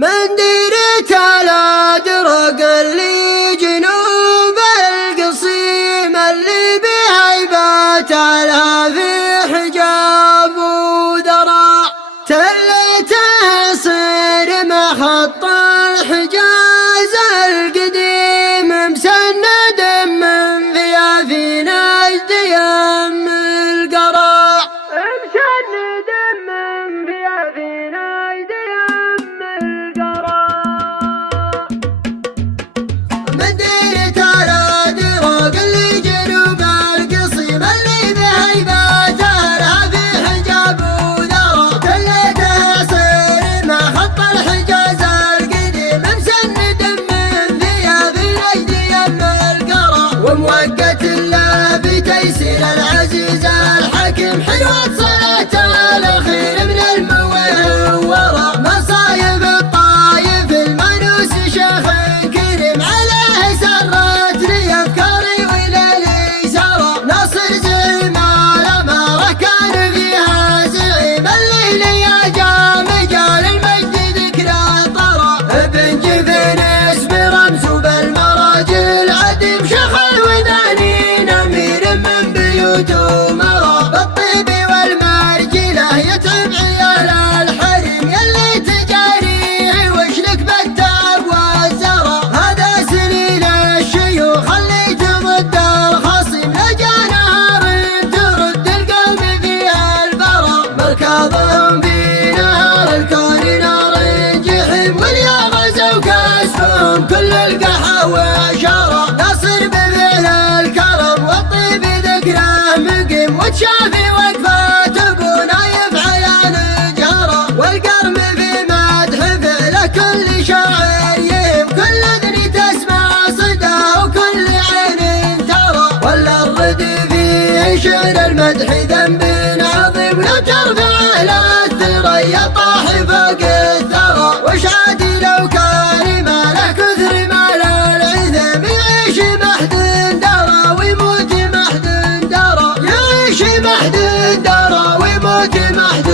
من ديرة الأدرق اللي جنوب القصيم اللي بهيبات على في حجاب وذراع تلته صير محط الحجاز القديم مسند من فيها في نجد يم القراع مسند من فيها في نجد يم القراع من ديرة الأدرق اللي جنوب القصيم اللي بهيبات على في حجاب وذراع تلته صير محط الحجاز القديم مسند من فيها في نجد يم القراع وموقت له بتيسير العزيز الحكيم حلوة صلاة الأخير من المورع مصايب الطايف المنوس شيخ كريم عليه سرت لي أفكاري وليلي سرى ناصر زعيم الأمارة كان فيها زعيم الليل يا جامجال المجد ذكرى طرى ابن جفنس برمز بالمراجل عديم شيخ الودانين أمير من بيوته مرى بالطيب والمرجلة يتعب عيال الحريم يلي تجاريه وشلك بالتاب والزرى هذا سليل الشيوخ اللي تضد الخصيم لجا نهار ترد القلب فيها البرى مركضهم في نهر الكون نار جحيم واليا غزوا كسبهم كل القحا وشرى ناصر بفعل الكرم والطيب ذكره مقيم وتشافي وقفات ابو نايف عيان جهره والقرم في مدح فعله كل شاعر يهم كل اذن تسمع صداه وكل عين ترى ولا الرد في شعر المدح ذنب عظيم لا ترفع له الثريا طاح فوق الثرى وش عادي لو كان ما له كثر مال العثم يعيش محد درى ويموت محد درى يعيش محد درى ويموت محد